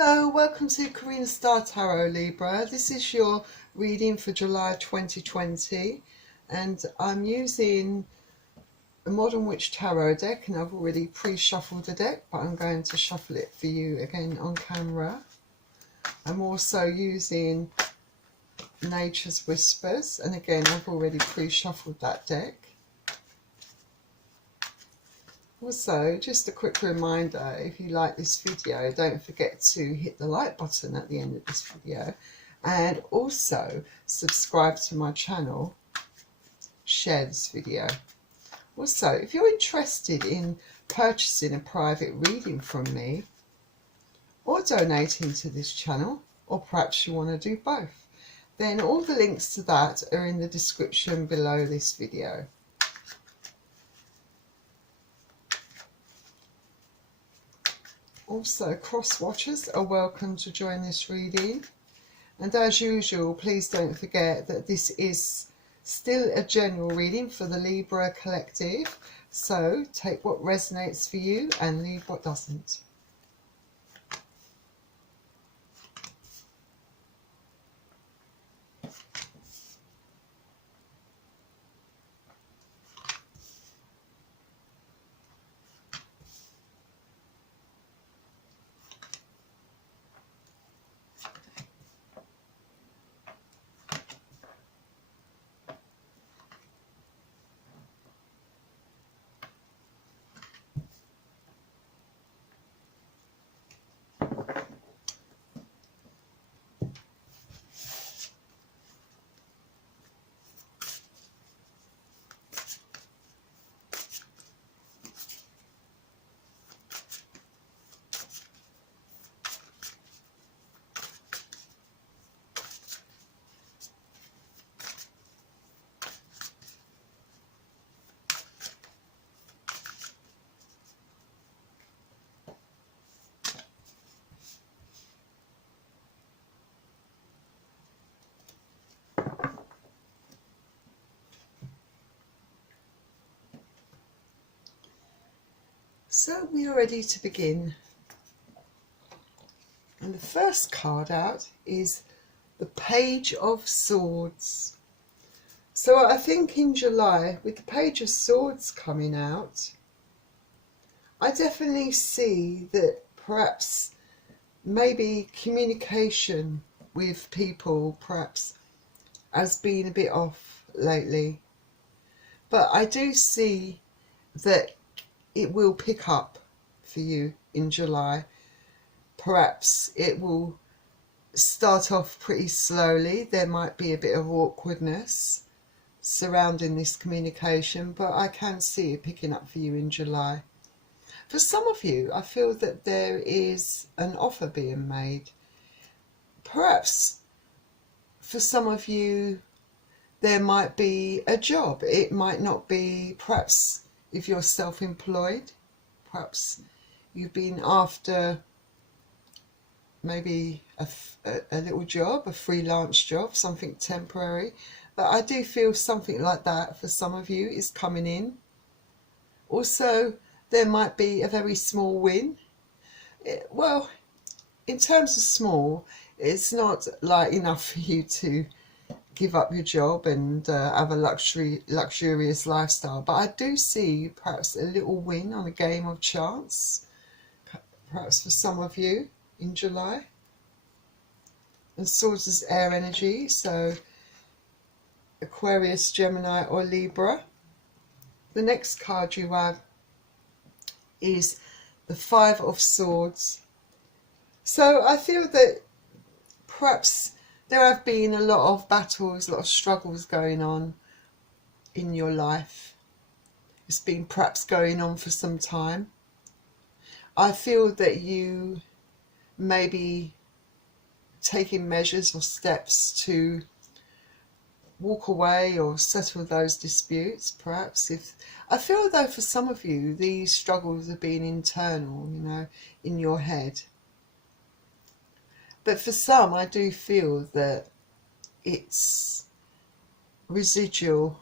Hello, welcome to Karina Star Tarot, Libra. This is your reading for July 2020 and I'm using a Modern Witch Tarot deck, and I've already pre-shuffled the deck, but I'm going to shuffle it for you again on camera. I'm also using Nature's Whispers, and again I've already pre-shuffled that deck. Also, just a quick reminder, if you like this video, don't forget to hit the like button at the end of this video, and also subscribe to my channel, share this video. Also, if you're interested in purchasing a private reading from me or donating to this channel, or perhaps you want to do both, then all the links to that are in the description below this video. Also, cross-watchers are welcome to join this reading. And as usual, please don't forget that this is still a general reading for the Libra collective. So take what resonates for you and leave what doesn't. So we are ready to begin. And the first card out is the Page of Swords. So I think in July, with the Page of Swords coming out, I definitely see that perhaps maybe communication with people perhaps has been a bit off lately. But I do see that it will pick up for you in July. Perhaps it will start off pretty slowly. There might be a bit of awkwardness surrounding this communication, but I can see it picking up for you in July. For some of you, I feel that there is an offer being made. Perhaps for some of you, there might be a job. It might not be, perhaps if you're self-employed, perhaps you've been after maybe a little job, a freelance job, something temporary. But I do feel something like that for some of you is coming in. Also, there might be a very small win. Well, in terms of small, it's not like enough for you to give up your job and have a luxurious lifestyle, but I do see perhaps a little win on a game of chance, perhaps for some of you in July. And Swords is air energy, so Aquarius, Gemini or Libra. The next card you have is the Five of Swords. So I feel that perhaps there have been a lot of battles, a lot of struggles going on in your life. It's been perhaps going on for some time. I feel that you may be taking measures or steps to walk away or settle those disputes, perhaps. I feel though for some of you, these struggles have been internal, you know, in your head. But for some, I do feel that it's residual.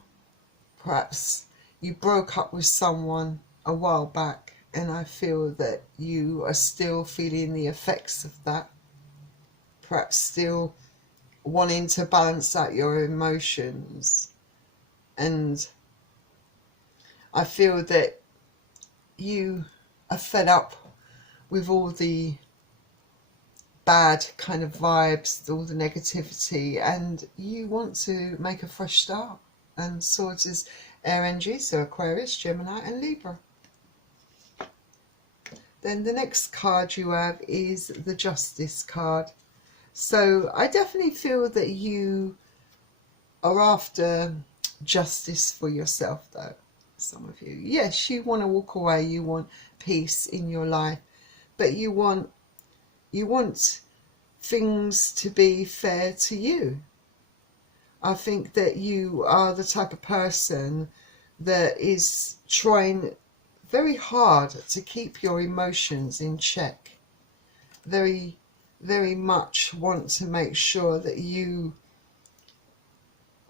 Perhaps you broke up with someone a while back and I feel that you are still feeling the effects of that, perhaps still wanting to balance out your emotions. And I feel that you are fed up with all the bad kind of vibes, all the negativity, and you want to make a fresh start. And Swords is air energy, so Aquarius, Gemini and Libra. Then the next card you have is the Justice card. So I definitely feel that you are after justice for yourself, though. Some of you, yes, you want to walk away, you want peace in your life, but you want things to be fair to you. I think that you are the type of person that is trying very hard to keep your emotions in check. Very, very much want to make sure that you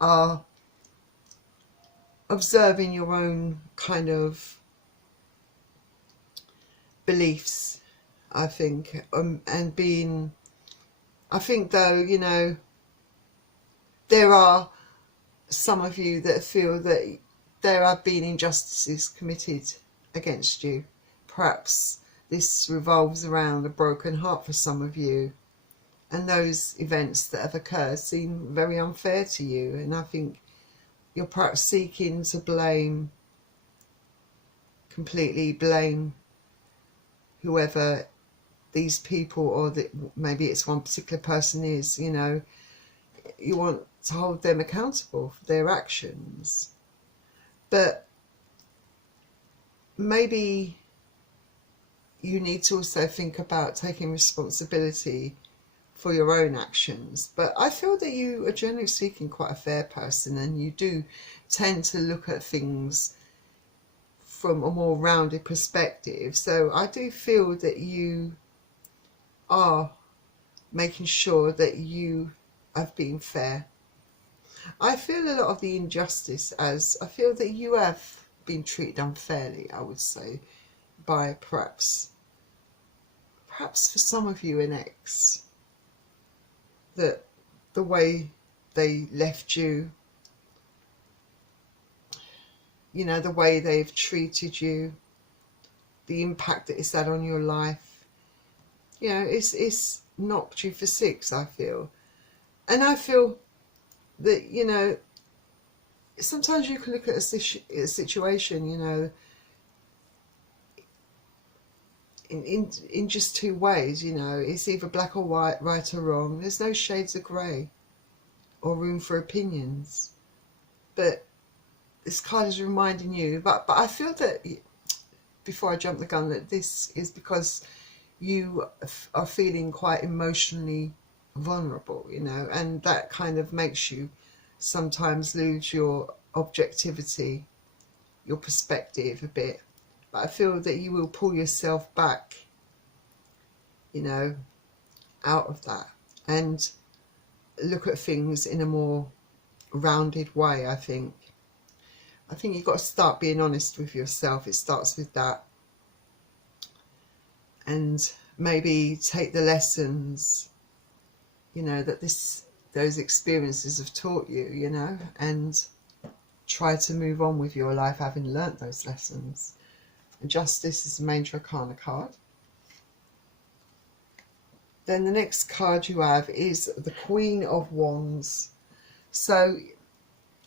are observing your own kind of beliefs, I think, and being, I think though, you know, there are some of you that feel that there have been injustices committed against you. Perhaps this revolves around a broken heart for some of you, and those events that have occurred seem very unfair to you, and I think you're perhaps seeking to completely blame whoever these people, or maybe it's one particular person is, you know, you want to hold them accountable for their actions. But maybe you need to also think about taking responsibility for your own actions. But I feel that you are generally speaking quite a fair person, and you do tend to look at things from a more rounded perspective. So I do feel that you are making sure that you have been fair. I feel a lot of the injustice as, I feel that you have been treated unfairly, I would say, by perhaps for some of you an ex, that the way they left you, you know, the way they've treated you, the impact that it's had on your life, you know, it's knocked you for six, I feel. And I feel that, you know, sometimes you can look at a situation, you know, in just two ways, you know. It's either black or white, right or wrong. There's no shades of grey or room for opinions. But this card is reminding you, but I feel that, before I jump the gun, that this is because you are feeling quite emotionally vulnerable, you know, and that kind of makes you sometimes lose your objectivity, your perspective a bit. But I feel that you will pull yourself back, you know, out of that and look at things in a more rounded way. I think you've got to start being honest with yourself. It starts with that. And maybe take the lessons, you know, that those experiences have taught you, you know, and try to move on with your life having learnt those lessons. And Justice is the Major Arcana card. Then the next card you have is the Queen of Wands. So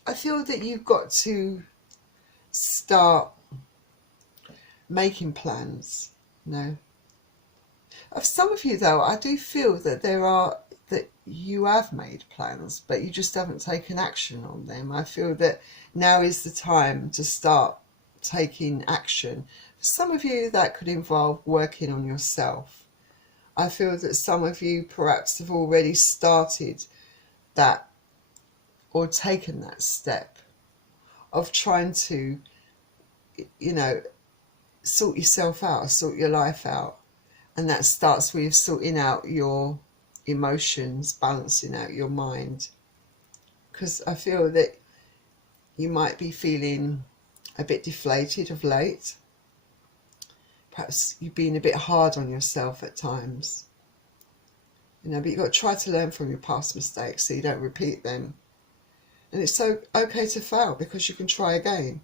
I feel that you've got to start making plans, you know. Of some of you though, I do feel that that you have made plans, but you just haven't taken action on them. I feel that now is the time to start taking action. For some of you, that could involve working on yourself. I feel that some of you perhaps have already started that, or taken that step of trying to, you know, sort yourself out, sort your life out. And that starts with sorting out your emotions, balancing out your mind. Because I feel that you might be feeling a bit deflated of late. perhaps you've been a bit hard on yourself at times. You know, but you've got to try to learn from your past mistakes so you don't repeat them. And it's so okay to fail, because you can try again.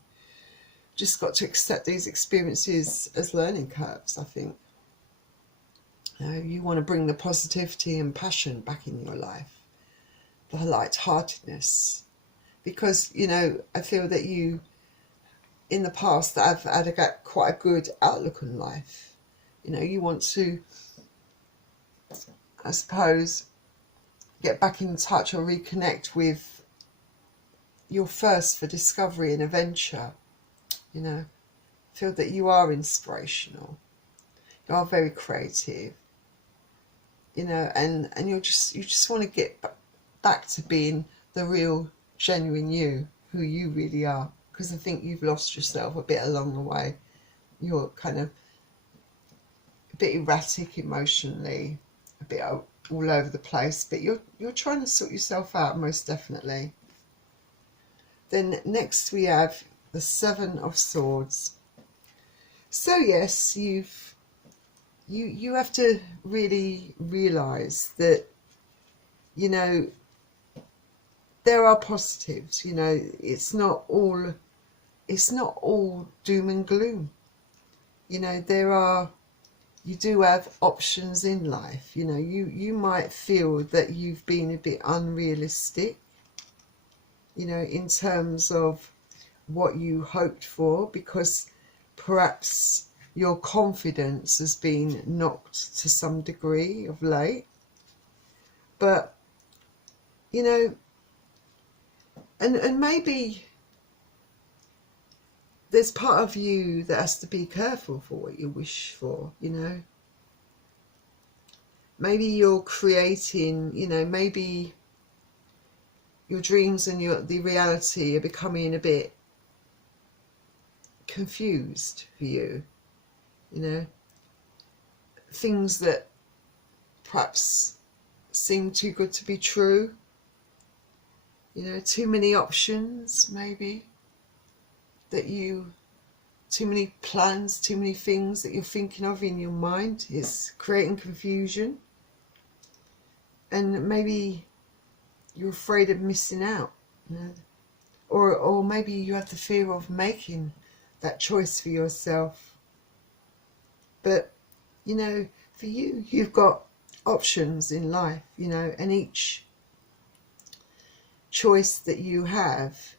Just got to accept these experiences as learning curves, I think. You know, you want to bring the positivity and passion back in your life, the light-heartedness, because, you know, I feel that you, in the past, that have had quite a good outlook on life. You know, you want to, I suppose, get back in touch or reconnect with your thirst for discovery and adventure. You know, feel that you are inspirational, you are very creative, you know, and you just want to get back to being the real, genuine you, who you really are, because I think you've lost yourself a bit along the way. You're kind of a bit erratic emotionally, a bit all over the place, but you're trying to sort yourself out, most definitely. Then next we have the Seven of Swords. So yes, you have to really realise that, you know, there are positives. You know, it's not all doom and gloom. You know, you do have options in life. You know, you might feel that you've been a bit unrealistic, you know, in terms of what you hoped for, because perhaps your confidence has been knocked to some degree of late. But, you know, and maybe there's part of you that has to be careful for what you wish for, you know. Maybe you're creating, you know, maybe your dreams and the reality are becoming a bit confused for you, you know. Things that perhaps seem too good to be true, you know, too many options maybe, too many plans, too many things that you're thinking of in your mind. It's creating confusion, and maybe you're afraid of missing out, you know? Or maybe you have the fear of making that choice for yourself. But, you know, for you, you've got options in life, you know, and each choice that you have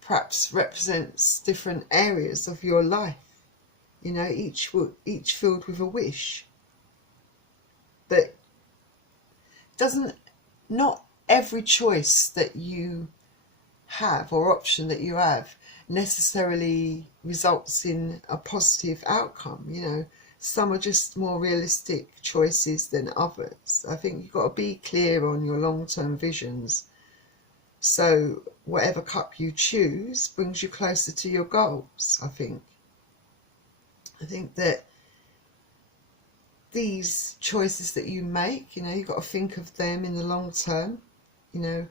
perhaps represents different areas of your life, you know, each filled with a wish. But not every choice that you have or option that you have necessarily results in a positive outcome. You know, some are just more realistic choices than others. I think you've got to be clear on your long-term visions, so whatever cup you choose brings you closer to your goals. I think that these choices that you make, you know, you've got to think of them in the long term, you know,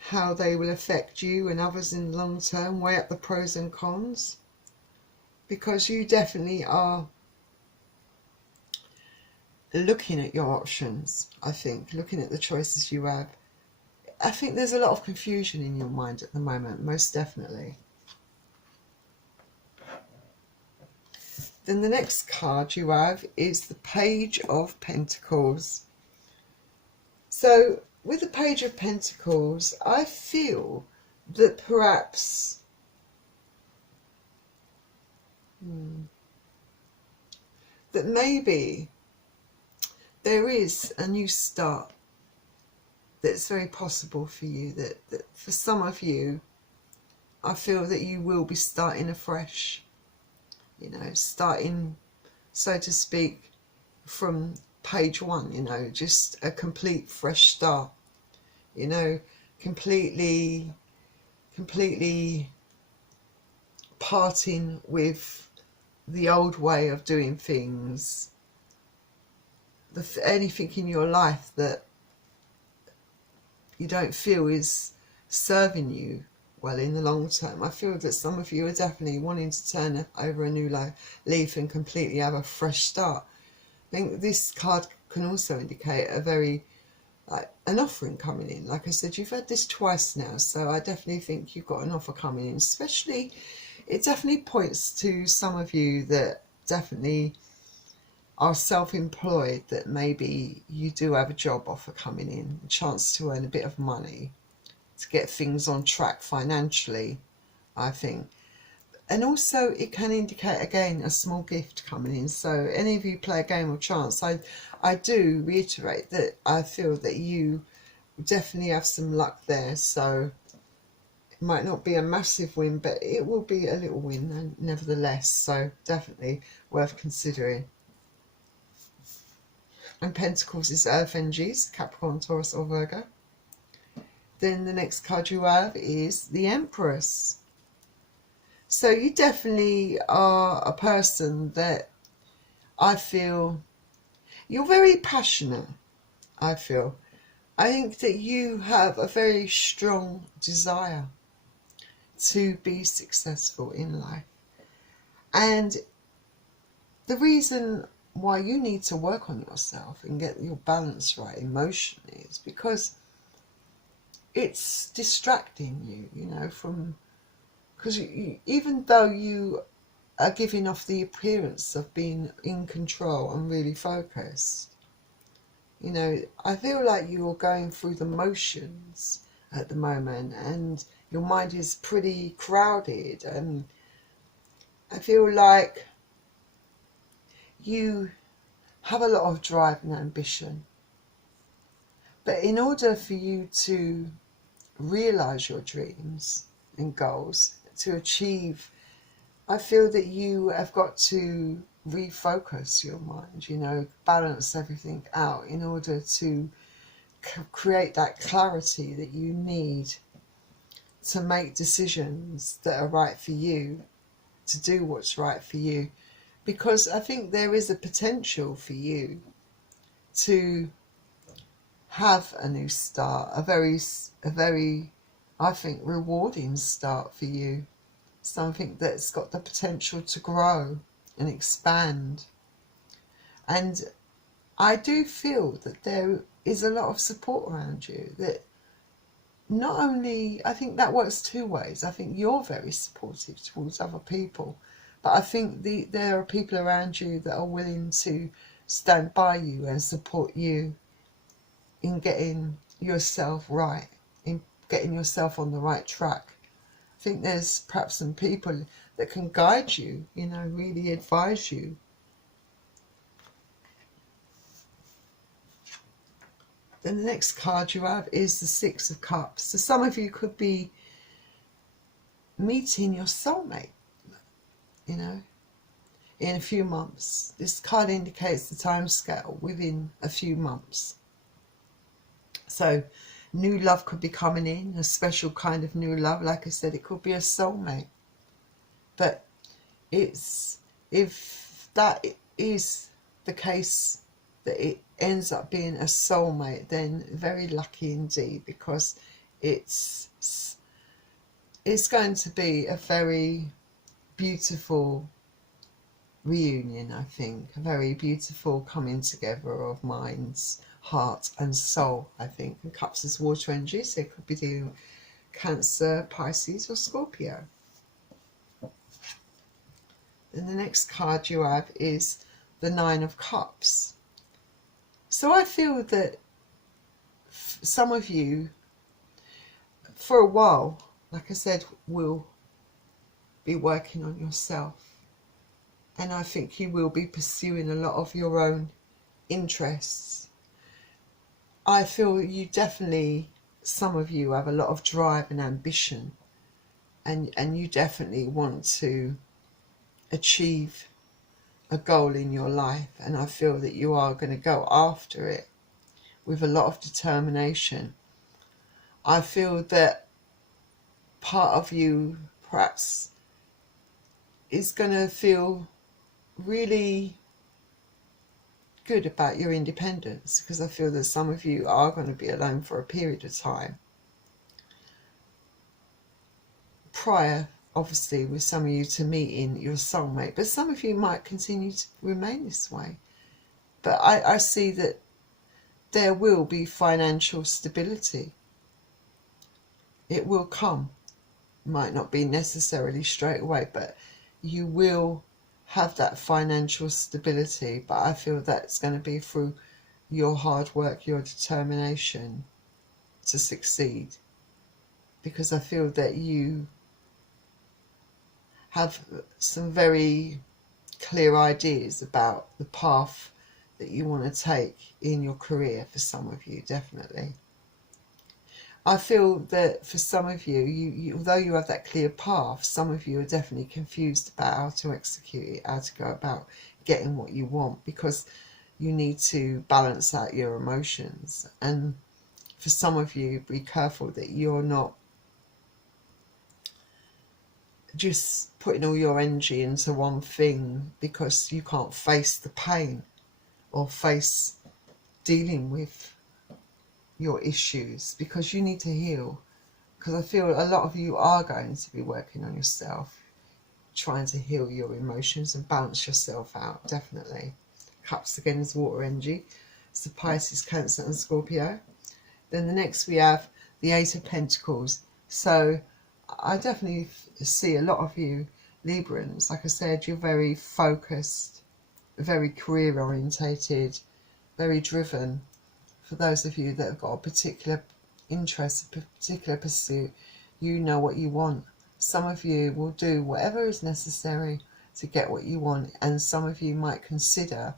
how they will affect you and others in the long term, weigh up the pros and cons, because you definitely are looking at your options. I think looking at the choices you have, I think there's a lot of confusion in your mind at the moment, most definitely. Then the next card you have is the Page of Pentacles. So with the Page of Pentacles, I feel that perhaps that maybe there is a new start that's very possible for you, that for some of you, I feel that you will be starting afresh, you know, starting, so to speak, from page one, you know, just a complete fresh start, you know, completely parting with the old way of doing things, anything in your life that you don't feel is serving you well in the long term. I feel that some of you are definitely wanting to turn over a new leaf and completely have a fresh start. I think this card can also indicate a very, like, an offering coming in. Like I said, you've had this twice now, so I definitely think you've got an offer coming in. Especially, it definitely points to some of you that definitely are self-employed, that maybe you do have a job offer coming in, a chance to earn a bit of money, to get things on track financially, I think. And also it can indicate again a small gift coming in. So any of you play a game of chance, I do reiterate that I feel that you definitely have some luck there. So it might not be a massive win, but it will be a little win nevertheless. So definitely worth considering. And Pentacles is Earth energies, Capricorn, Taurus or Virgo. Then the next card you have is the Empress. So you definitely are a person that I feel you're very passionate, I feel. I think that you have a very strong desire to be successful in life. And the reason why you need to work on yourself and get your balance right emotionally is because it's distracting you, you know, from, because even though you are giving off the appearance of being in control and really focused, you know, I feel like you're going through the motions at the moment and your mind is pretty crowded, and I feel like you have a lot of drive and ambition. But in order for you to realize your dreams and goals, to achieve, I feel that you have got to refocus your mind, you know, balance everything out in order to create that clarity that you need to make decisions that are right for you, to do what's right for you. Because I think there is a potential for you to have a new start, a very, I think, rewarding start for you. Something that's got the potential to grow and expand. And I do feel that there is a lot of support around you, that not only, I think that works two ways. I think you're very supportive towards other people, but I think there are people around you that are willing to stand by you and support you in getting yourself right, in getting yourself on the right track. I think there's perhaps some people that can guide you, you know, really advise you. Then the next card you have is the Six of Cups. So some of you could be meeting your soulmate, you know, in a few months. This card indicates the time scale within a few months. So new love could be coming in, a special kind of new love. Like I said, it could be a soulmate. But it's, if that is the case, that it ends up being a soulmate, then very lucky indeed, because it's going to be a very beautiful reunion, I think. A very beautiful coming together of minds, heart and soul, I think. And Cups is water energy, so it could be dealing with Cancer, Pisces or Scorpio. And the next card you have is the Nine of Cups. So I feel that some of you, for a while, like I said, will be working on yourself. And I think you will be pursuing a lot of your own interests. I feel you definitely, some of you have a lot of drive and ambition. And you definitely want to achieve a goal in your life, and I feel that you are going to go after it with a lot of determination. I feel that part of you perhaps is going to feel really good about your independence, because I feel that some of you are going to be alone for a period of time. prior, obviously, with some of you to meeting your soulmate, but some of you might continue to remain this way. But I see that there will be financial stability. It will come. Might not be necessarily straight away, but you will have that financial stability. But I feel that's going to be through your hard work, your determination to succeed. Because I feel that you have some very clear ideas about the path that you want to take in your career. For some of you, definitely. I feel that for some of you, although you have that clear path, some of you are definitely confused about how to execute it, how to go about getting what you want, because you need to balance out your emotions. And for some of you, be careful that you're not just putting all your energy into one thing because you can't face the pain or face dealing with your issues, because you need to heal. Because I feel a lot of you are going to be working on yourself, trying to heal your emotions and balance yourself out, definitely. Cups again is water energy. It's the Pisces, Cancer and Scorpio. Then the next we have the Eight of Pentacles. So I definitely see a lot of you Librans, like I said, you're very focused, very career orientated, very driven. For those of you that have got a particular interest, a particular pursuit, you know what you want. Some of you will do whatever is necessary to get what you want, and some of you might consider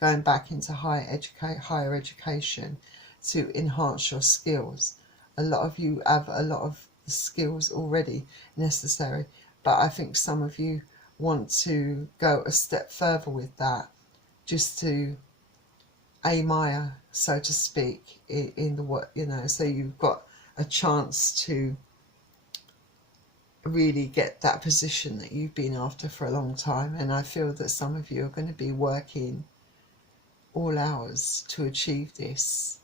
going back into higher education to enhance your skills. A lot of you have a lot of the skills already necessary, but I think some of you want to go a step further with that, just to aim higher, so to speak, in the what, you know, so you've got a chance to really get that position that you've been after for a long time. And I feel that some of you are going to be working all hours to achieve this,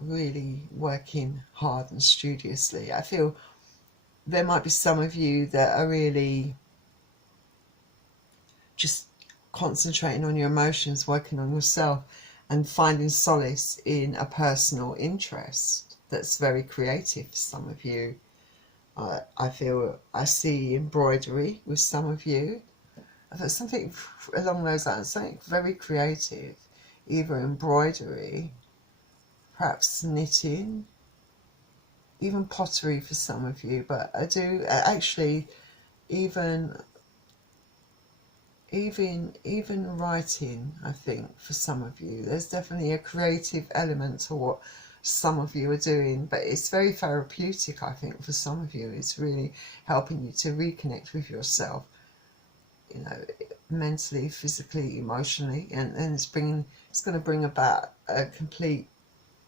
really working hard and studiously. I feel there might be some of you that are really just concentrating on your emotions, working on yourself, and finding solace in a personal interest that's very creative for some of you. I feel I see embroidery with some of you. There's something along those lines, something very creative, either embroidery, perhaps knitting, even pottery for some of you. But I do actually even writing, I think, for some of you. There's definitely a creative element to what some of you are doing, but it's very therapeutic, I think, for some of you. It's really helping you to reconnect with yourself, you know, mentally, physically, emotionally, and it's going to bring about a complete,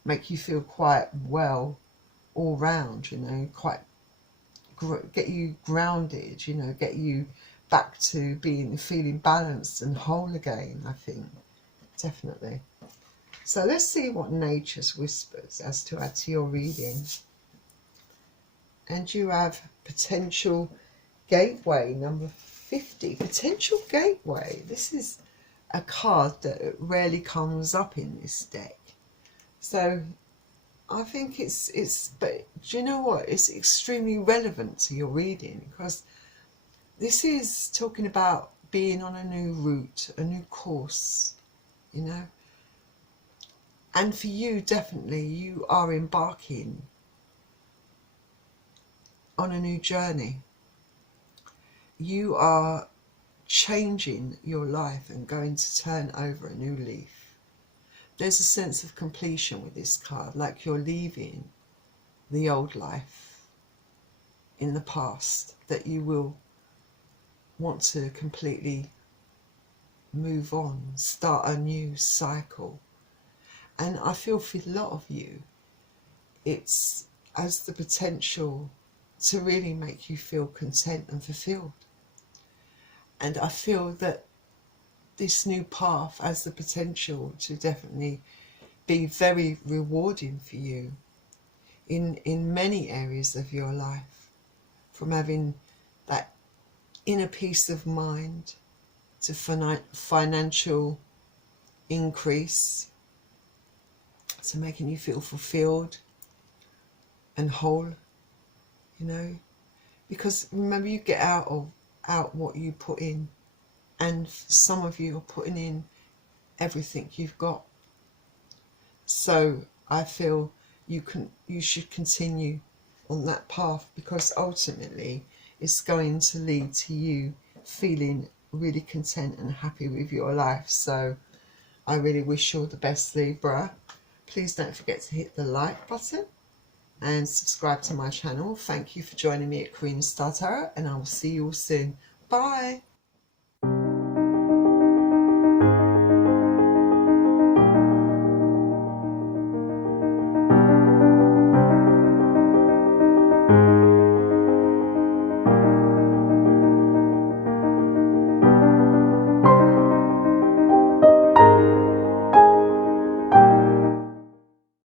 make you feel quite well all round, you know, quite get you grounded, you know, get you back to feeling balanced and whole again, I think, definitely. So let's see what nature's whispers as to add to your reading. And you have potential gateway number 50. Potential gateway. This is a card that rarely comes up in this deck. So I think but do you know what? It's extremely relevant to your reading, because this is talking about being on a new route, a new course, you know. And for you, definitely, you are embarking on a new journey. You are changing your life and going to turn over a new leaf. There's a sense of completion with this card, like you're leaving the old life in the past that you will want to completely move on, start a new cycle. And I feel for a lot of you, it's has the potential to really make you feel content and fulfilled. And I feel that this new path has the potential to definitely be very rewarding for you in many areas of your life. from having that inner peace of mind to financial increase, to making you feel fulfilled and whole, you know, because remember, you get out what you put in, and some of you are putting in everything you've got. So I feel you should continue on that path, because ultimately it's going to lead to you feeling really content and happy with your life. So I really wish you all the best, Libra. Please don't forget to hit the like button and subscribe to my channel. Thank you for joining me at Karina Star Tarot, and I will see you all soon. Bye.